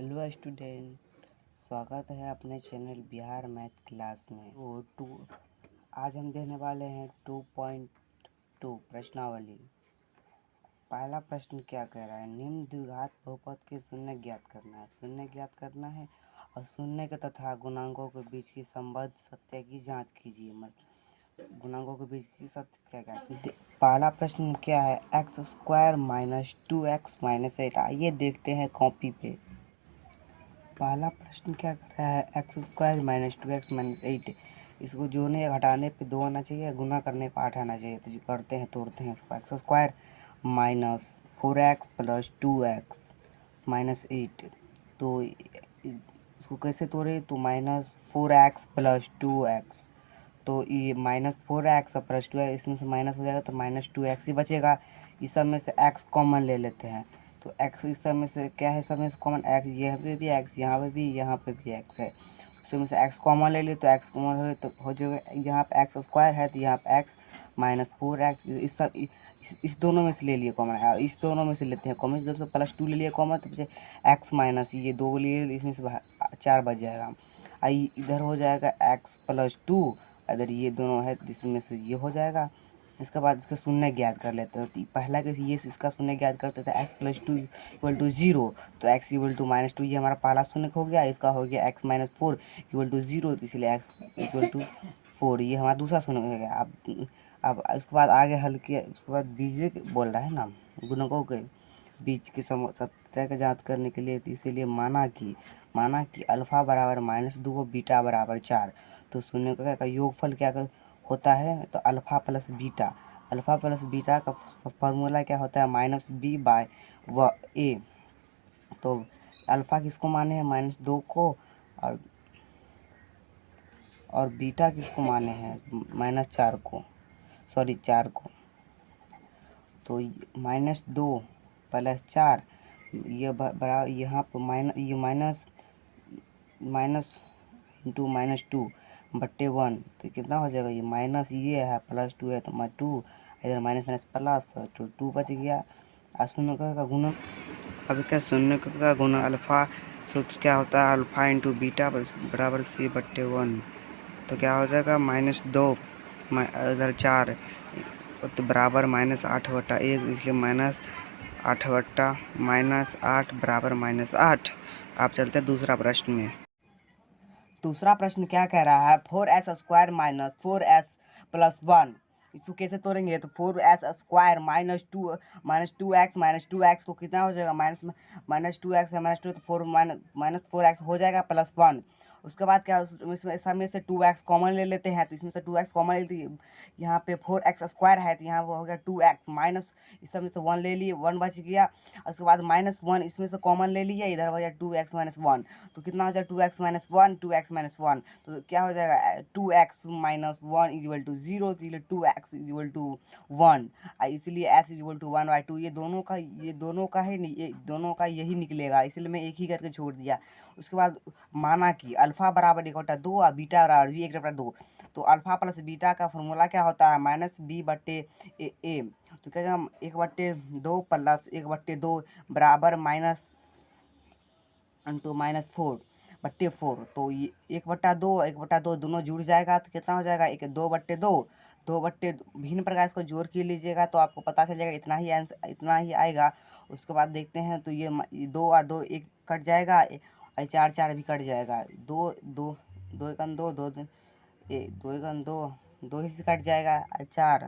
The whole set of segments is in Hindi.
हेलो स्टूडेंट, स्वागत है अपने चैनल बिहार मैथ क्लास में। आज हम देखने वाले हैं 2.2 प्रश्नावली। पहला प्रश्न क्या कह रहा है? निम्न द्विघात बहुपद के शून्य ज्ञात करना है। शून्य ज्ञात करना है और शून्य के तथा गुणांकों के बीच की संबद्ध सत्य की जांच कीजिए। गुणांकों के बीच की सत्य क्या पहला प्रश्न क्या है? x square minus 2x minus 8। आइए देखते हैं कॉपी पे। पहला प्रश्न क्या कर रहा है? X square minus 2x minus 8। इसको जोड़ने या घटाने पे 2 आना चाहिए, गुना करने पे 8 आना चाहिए। तो जो करते हैं, तोड़ते हैं इसको। X square minus 4x plus 2x minus 8। तो इसको कैसे तोड़े? तो माइनस 4x प्लस 2x। तो ये माइनस 4x प्लस 2x, इसमें से माइनस हो जाएगा तो माइनस 2x ही बचेगा। इस सब में से x कॉमन ले लेते हैं। तो x इस सब में से क्या है? सब में से कॉमन x, यहाँ पे भी x, यहाँ पे भी x है। उसमें से x कॉमन ले लिए तो x कॉमन हो तो हो जाएगा। यहाँ पे x स्क्वायर है तो यहाँ पे x माइनस 4x। इस दोनों में से ले लिए कॉमन, इस दोनों में से लेते हैं कॉमन। जब से प्लस 2 ले लिए कॉमन तो x माइनस ये 2 लिए, इसमें से 4 बच जाएगा। इधर हो जाएगा x प्लस 2, अगर ये दोनों है तो इसमें से ये हो जाएगा। इसके बाद इसका शून्य ज्ञात कर लेते हैं। तो पहला के ये इसका शून्य ज्ञात करते थे x प्लस 2 इक्वल टू 0। तो x इक्वल टू माइनस 2, ये हमारा पहला शून्य हो गया। इसका हो गया x माइनस 4 इक्वल टू 0, तो इसलिए x इक्वल टू 4, ये हमारा दूसरा शून्य हो गया। अब उसके बाद आगे हल किया। उसके बाद बीज बोल रहा है ना, गुणकों के बीच की सत्य का जाँच करने के लिए, तो इसीलिए माना कि अल्फा बराबर माइनस 2 बीटा बराबर 4। तो शून्य का योगफल क्या होता है? तो अल्फा प्लस बीटा का फॉर्मूला क्या होता है? माइनस बी बाय ए। तो अल्फा किसको माने हैं? माइनस 2 को, और बीटा किसको माने हैं? माइनस 4 को, 4 को। तो माइनस 2 प्लस 4, ये बराबर यहाँ पर माइनस इंटू माइनस 2 बट्टे 1। तो कितना हो जाएगा? ये माइनस ये है, प्लस 2 है तो 2, इधर माइनस माइनस प्लस, तो 2 बच गया। और शून्य का गुना, अब क्या शून्य का गुना अल्फा सूत्र क्या होता है? अल्फा इंटू बीटा बराबर c बट्टे 1। तो क्या हो जाएगा? माइनस 2 इधर 4 तो बराबर माइनस 8/1, इसलिए माइनस 8 बराबर माइनस 8। आप चलते हैं दूसरा प्रश्न में। दूसरा प्रश्न क्या कह रहा है? 4s square minus 4s plus 1। इसको कैसे तोड़ेंगे? तो 4s स्क्वायर माइनस 2x तो कितना हो जाएगा? माइनस 2x है, माइनस 2 तो 4 माइनस 4x हो जाएगा प्लस 1। उसके बाद क्या, इसमें से 2x कॉमन ले लेते हैं। तो इसमें से 2x कॉमन ले लेते, यहाँ पे 4x स्क्वायर है तो यहाँ वो हो गया 2x माइनस, इस सब में से 1 ले लिए, 1 बच गया। उसके बाद माइनस 1 इसमें से कॉमन ले लिया, इधर हो गया 2x माइनस 1। तो कितना हो जाएगा? 2x minus 1। तो क्या हो जाएगा? 2x माइनस 1 इक्वल टू 0, तो 2x इक्वल टू 1। इसलिए s इक्वल टू 1/2। ये दोनों का है नहीं, ये दोनों का यही निकलेगा, इसलिए मैं एक ही करके छोड़ दिया। उसके बाद माना कि अल्फा बराबर 1/2 और बीटा बराबर भी 1/2। तो अल्फा प्लस बीटा का फॉर्मूला क्या होता है? माइनस बी बट्टे ए। तो क्या 1/2 प्लस 1/2 बराबर माइनस इंटू माइनस 4/4। तो ये 1/2 दोनों जुड़ जाएगा तो कितना हो जाएगा? 2/2 भिन्न प्रकार इसको जोड़ के लीजिएगा तो आपको पता चल जाएगा, इतना ही आएगा। उसके बाद देखते हैं तो ये 2 और 2 1 कट जाएगा, 4 भी कट जाएगा। 2 2 2 1 2 2 2 1 2 2 ही से कट जाएगा, 4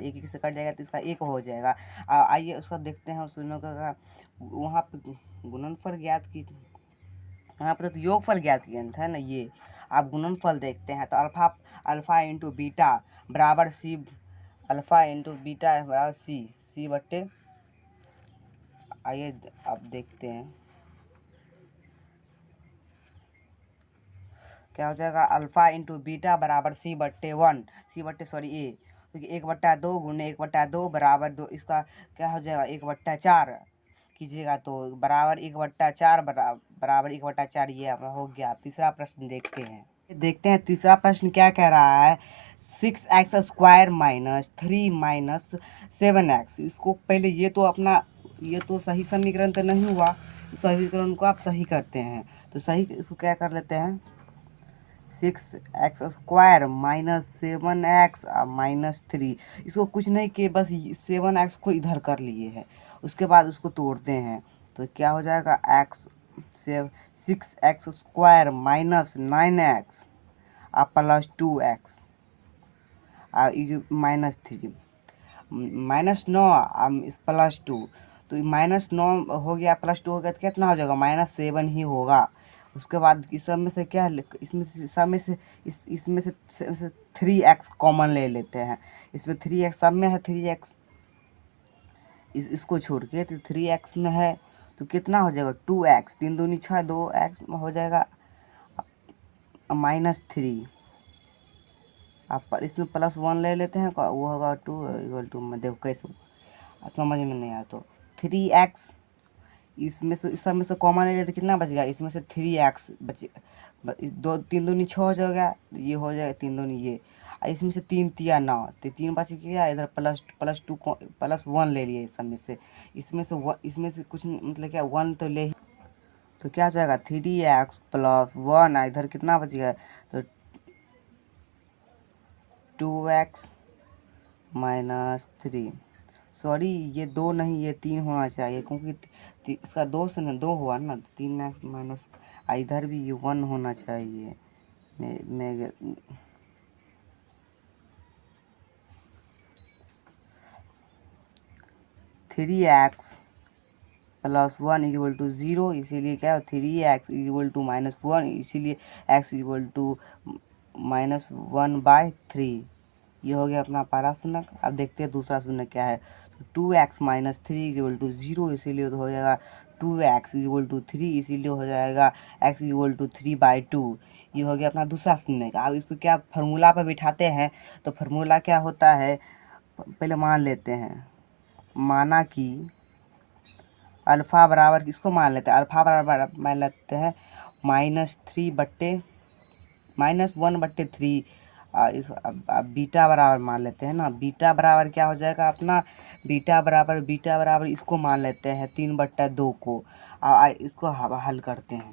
1 से कट जाएगा तो इसका 1 हो जाएगा। आइए उसका देखते हैं। शून्यों का वहाँ पे गुणनफल ज्ञात की, यहाँ पर तो योगफल ज्ञात किया था ना। ये आप गुणनफल देखते हैं तो अल्फा इंटू बीटा बराबर सी, सी बट्टे, आइए आप देखते हैं क्या हो जाएगा। अल्फा इंटू बीटा बराबर ए, क्योंकि 1/2 गुने 1/2 बराबर 2, इसका क्या हो जाएगा? 1/4 कीजिएगा तो बराबर 1/4 बराबर 1/4, ये हो गया। तीसरा प्रश्न देखते हैं। तीसरा प्रश्न क्या कह रहा है? 6x square minus 3 minus 7x। इसको पहले ये तो सही समीकरण तो नहीं हुआ, तो समीकरण को आप सही करते हैं। तो सही इसको क्या कर लेते हैं, 6x² माइनस 7x माइनस 3, इसको कुछ नहीं किए, बस 7x को इधर कर लिए हैं। उसके बाद उसको तोड़ते हैं तो क्या हो जाएगा, 6x² minus 9x plus 2x minus 3 minus 9 plus 2। तो -9 हो गया प्लस 2 हो गया तो कितना हो जाएगा, -7 ही होगा। उसके बाद इस सब में से क्या, इसमें से सब में से इसमें से 3x कॉमन ले लेते हैं। इसमें 3x सब में है, 3x इसको छोड़ के तो 3x में है तो कितना हो जाएगा, 2x, 3 दूनी 6, 2x हो जाएगा -3। आप इसमें +1 ले लेते हैं, वो होगा 2 = में, देखो कैसे समझ में नहीं आया तो 3x, इसमें से इस सब में से कॉमन ले लेते कितना बचेगा, इसमें से 3x बचे, 2 3 दूनी 6 हो जाएगा, ये हो जाएगा 3 दूनी ये, इसमें से 3 तिया 9, तो 3 बच गया, इधर +2 +1 ले लिए इस सब में से, इसमें से कुछ मतलब क्या 1 तो ले, तो क्या हो जाएगा 3x + 1, इधर कितना बच गया, तो 2x माइनस 3, सॉरी ये 2 नहीं, ये 3 होना चाहिए, क्योंकि इसका 2 से न 2 हुआ ना, 3x माइनस, इधर भी ये 1 होना चाहिए। मैं 3x + 1 = 0, इसीलिए क्या 3x = -1, इसीलिए x = -1/3। ये हो गया अपना पहला शून्य। अब देखते हैं दूसरा शून्य क्या है, तो 2x माइनस 3 = 0, इसीलिए हो जाएगा 2x = 3, इसीलिए हो जाएगा x = 3/2। ये हो गया अपना दूसरा शून्य। अब इसको क्या फार्मूला पर बिठाते हैं, तो फार्मूला क्या होता है, पहले मान लेते हैं, माना कि अल्फ़ा बराबर किसको मान लेते हैं, अल्फ़ा बराबर मान लेते हैं -1/3, इस अब बीटा बराबर मान लेते हैं ना, बीटा बराबर क्या हो जाएगा अपना, बीटा बराबर इसको मान लेते हैं 3/2 को, इसको हल करते हैं।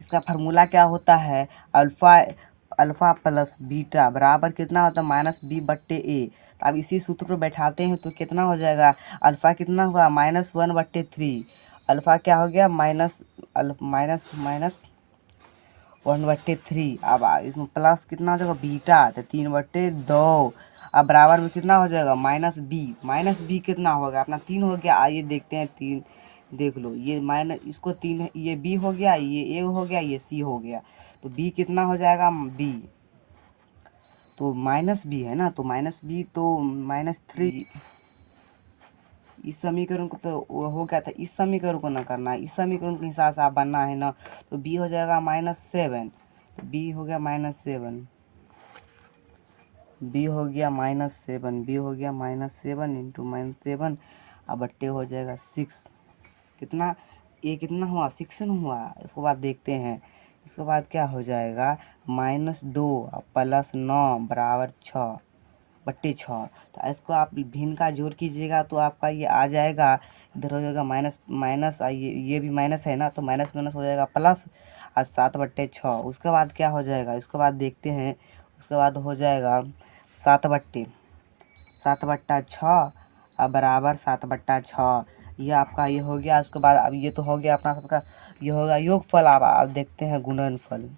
इसका फार्मूला क्या होता है, अल्फ़ा प्लस बीटा बराबर कितना होता है, -b/a। अब इसी सूत्र पर बैठाते हैं तो कितना हो जाएगा, अल्फ़ा कितना हुआ -1/3, अल्फ़ा क्या हो गया -1/3। अब इसमें प्लस कितना हो जाएगा बीटा, तो 3/2, अब बराबर में कितना हो जाएगा -b कितना होगा अपना 3 हो गया। आइए देखते हैं 3, देख लो ये माइनस, इसको 3, ये b हो गया, ये a हो गया, ये c हो गया, तो b कितना हो जाएगा, b तो -b है ना, तो -b तो -3। इस समीकरण को तो वो हो गया था, इस समीकरण को ना करना है, इस समीकरण के हिसाब से आप बनना है ना, तो b हो जाएगा -7, b हो गया -7, b हो गया -7, b हो गया -7 इंटू -7, अब बट्टे हो जाएगा 6, कितना ये कितना हुआ 6 न हुआ। इसके बाद देखते हैं, इसके बाद क्या हो जाएगा, -2 + 9 = 6/6। तो इसको आप भिन्न का जोड़ कीजिएगा तो आपका ये आ जाएगा, इधर हो जाएगा माइनस माइनस, ये भी माइनस है ना, तो माइनस माइनस हो जाएगा प्लस, और 7/6। उसके बाद क्या हो जाएगा, उसके बाद देखते हैं, उसके बाद हो जाएगा 7/6 बराबर 7/6, ये आपका ये हो गया। उसके बाद अब ये तो हो गया अपना सबका, ये होगा योगफल। अब देखते हैं गुणनफल,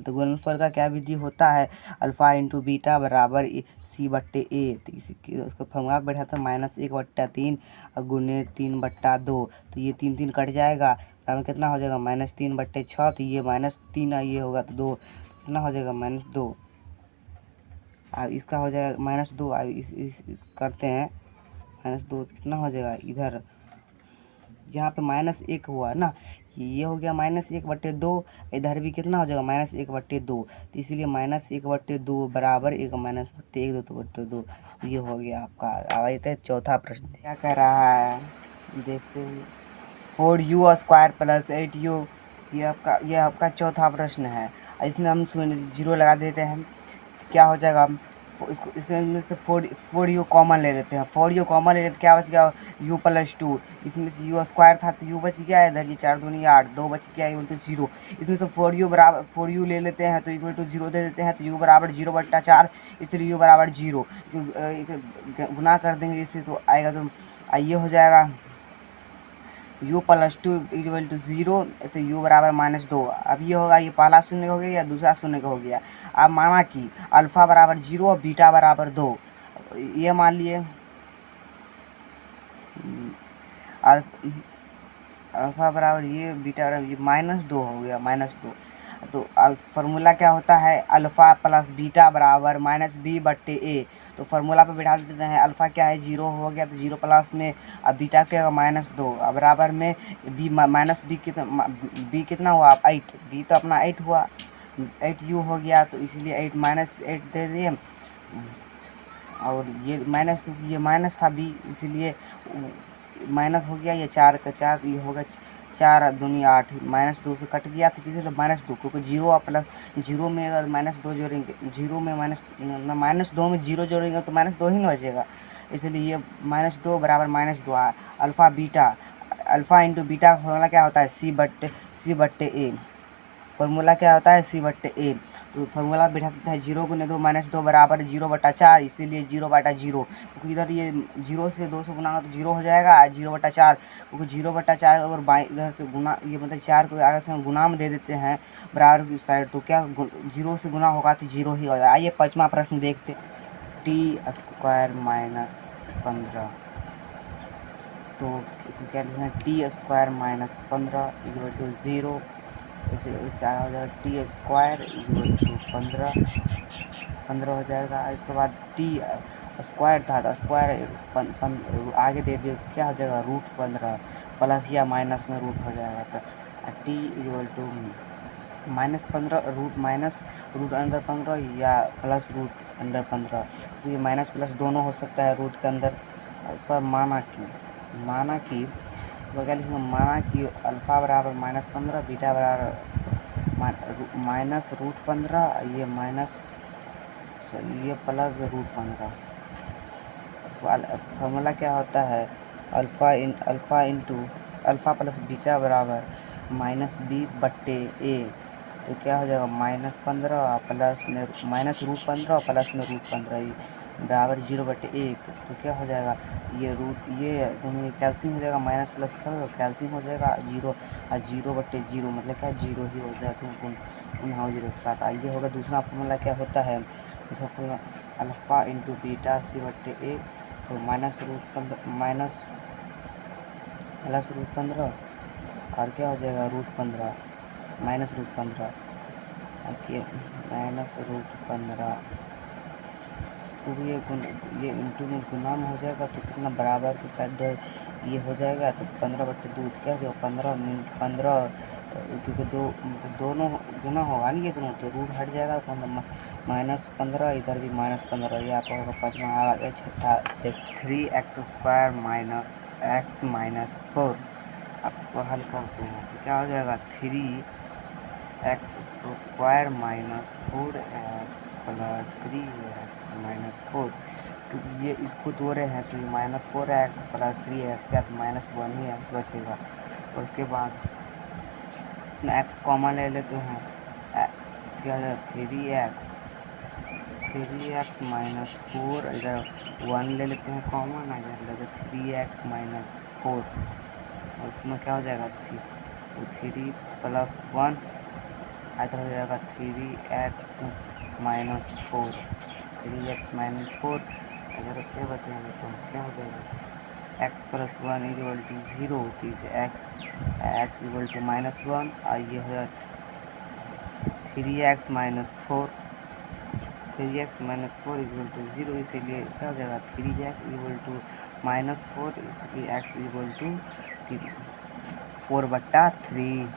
तो गुणनफल का क्या विधि होता है, अल्फ़ा इंटू बीटा बराबर c/a। तो उसको फॉर्मूला बैठाते हैं -1/3 गुने 3/2, तो ये 3 3 कट जाएगा, बराबर कितना हो जाएगा -3/6, तो ये -3 ये होगा तो 2, कितना हो जाएगा -2। अब इसका हो जाएगा -2, अब इस करते हैं -2, कितना हो जाएगा, इधर यहाँ पे -1 हुआ ना, ये हो गया -1/2, इधर भी कितना हो जाएगा -1/2, तो इसीलिए -1/2 बराबर 1 -1/2, ये हो गया आपका। अब आते हैं चौथा प्रश्न, क्या कह रहा है देखते हैं, 4u² + 8u, ये आपका चौथा प्रश्न है। इसमें हम 0 लगा देते हैं, क्या हो जाएगा इसको इसमें से फोर यू कॉमन ले लेते हैं। फोर यू कॉमन ले लेते क्या बच गया, यू प्लस टू। इसमें से यू स्क्वायर था तो यू बच गया, इधर ये 4 दूनी 8, 2 बच गया इक्वल टू 0। इसमें से फोर यू ले लेते हैं तो इक्वल टू 0 दे देते हैं, तो यू बराबर 0/4, इसलिए यू बराबर 0। गुना कर देंगे इससे तो आएगा, तो ये हो जाएगा u plus two equal to 0, तो u बराबर -2। अब ये होगा, ये पहला शून्य हो गया या दूसरा शून्य का हो गया। अब माना कि अल्फ़ा बराबर 0 और बीटा बराबर 2, ये मान लिए अल्फ़ा बराबर ये, बीटा बराबर ये -2 हो गया, -2। तो अब फार्मूला क्या होता है, अल्फ़ा प्लस बीटा बराबर -b/a। तो फार्मूला पे बिठा देते हैं, अल्फ़ा क्या है 0 हो गया, तो 0 प्लस में अब बीटा क्या होगा -2, अब बराबर में b माइनस b कितना हुआ, 8, b तो अपना 8 हुआ, 8u हो गया, तो इसीलिए 8 दे दिए। और ये माइनस, क्योंकि ये माइनस था b, इसीलिए माइनस हो गया, ये 4 का 4, ये होगा 4 दूनी 8, -2 से कट गया, तो किसी -2, क्योंकि 0 और प्लस 0 में अगर -2 जोड़ेंगे, 0 में -2 में 0 जोड़ेंगे तो -2 ही ना बचेगा, इसलिए ये -2 बराबर -2। अल्फ़ा इंटू बीटा का फॉर्मूला क्या होता है, c/a। फॉर्मूला क्या होता है, c/a। तो फॉर्मूला बिठा देता है 0 गुने 2 -2 बराबर 0/4, इसीलिए 0/0, क्योंकि इधर ये 0 से 2 से गुना तो 0 हो जाएगा, 0/4, क्योंकि 0/4 अगर बाई इधर से गुना, ये मतलब 4 को अगर से गुना में दे देते हैं बराबर की साइड, तो क्या 0 से गुना होगा तो 0 ही हो जाएगा। आइए 5वां प्रश्न देखते, t² - 15, तो क्या लिखना है, t² - 15 = 0, इससे आया हो जाएगा t² = 15 हो जाएगा। इसके बाद टी स्क्वायर था, तो स्क्वायर आगे दे दिए तो क्या हो जाएगा, √15, प्लस या माइनस में रूट हो जाएगा, तो t = -15, रूट अंडर 15 या प्लस रूट अंडर 15, तो ये माइनस प्लस दोनों हो सकता है रूट के अंदर। पर माना कि वो क्या लिखेंगे, माना कि अल्फ़ा बराबर -15, बीटा बराबर -√15, ये प्लस √15। फार्मूला क्या होता है, अल्फ़ा प्लस बीटा बराबर -b/a। तो क्या हो जाएगा, -15 प्लस में -√15 प्लस में √15 बराबर 0/1। तो क्या हो जाएगा, ये दोनों कैल्सियम हो जाएगा, माइनस प्लस करो कैल्सियम हो जाएगा 0, और 0/0 मतलब क्या 0 ही हो जाएगा, तो गुना 0 के साथ। आइए होगा दूसरा फार्मूला क्या होता है, दूसरा formula alpha into beta c/a, तो -√15 प्लस √15, और क्या हो जाएगा √15 -√15, -√15, तो ये इंटू में गुना में हो जाएगा, तो कितना बराबर के साथ ये हो जाएगा, तो 15/2, क्या हो जाएगा 15, क्योंकि दोनों गुना होगा नहीं, ये दोनों तो रूट हट जाएगा, तो -15, इधर भी -15, ये आपका होगा 5वां। छठा 3x² - x - 4, अब इसको हल करते हैं तो क्या हो जाएगा, 3x² - 4x + 3x - 4, क्योंकि ये इसको तोड़े हैं तो ये -4x + 3x क्या, तो -1 ही x बचेगा। उसके बाद इसमें x कॉमन ले लेते हैं, क्या हो जाएगा 3x - 4, इधर 1 ले लेते हैं कॉमन, इधर लेते 3x - 4, और इसमें क्या हो जाएगा, तो 3 + 1, इधर हो जाएगा 3x - 4, 3x - 4, अगर क्या बचेगा तो क्या हो जाएगा, x + 1 = 0, तो इसे x = -1, और ये हो जाएगा 3x - 4 = 0, इसीलिए क्या हो जाएगा 3x = -4, इसलिए x = 4/3।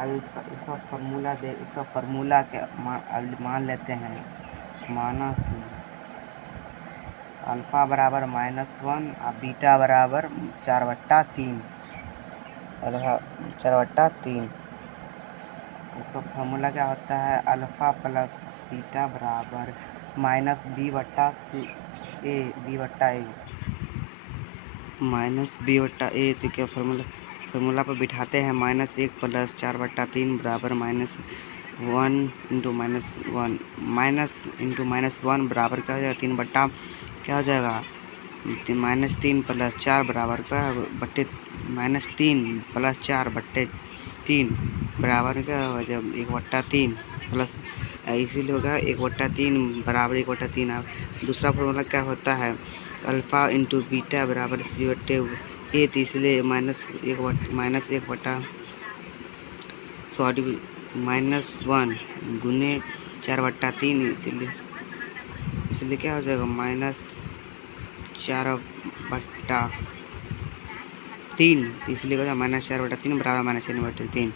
अब इसका फार्मूला क्या मान लेते हैं, माना कि अल्फ़ा बराबर -1 और बीटा बराबर 4/3, 4/3। इसका फार्मूला क्या होता है, अल्फ़ा प्लस बीटा बराबर माइनस बी बट्टा ए, बी बट्टा ए, माइनस बी बट्टा ए। तो क्या फार्मूला पर बिठाते हैं, माइनस 1 प्लस 4/3 बराबर माइनस 1 इंटू -1, माइनस इंटू -1 बराबर क्या हो जाएगा, 3 बट्टा क्या हो जाएगा, -3 प्लस 4 बराबर क्या बट्टे -3 प्लस 4/3 बराबर क्या होगा, जब 1/3 प्लस इसीलिए होगा 1/3 बराबर 1/3। अब दूसरा फॉर्मूला क्या होता है, अल्फ़ा इंटू बीटा बराबर C/A, तो इसलिए -1 गुने 4/3, इसलिए क्या हो जाएगा, -4/3, तो इसलिए क्या हो जाएगा -4/3 बराबर -3/3।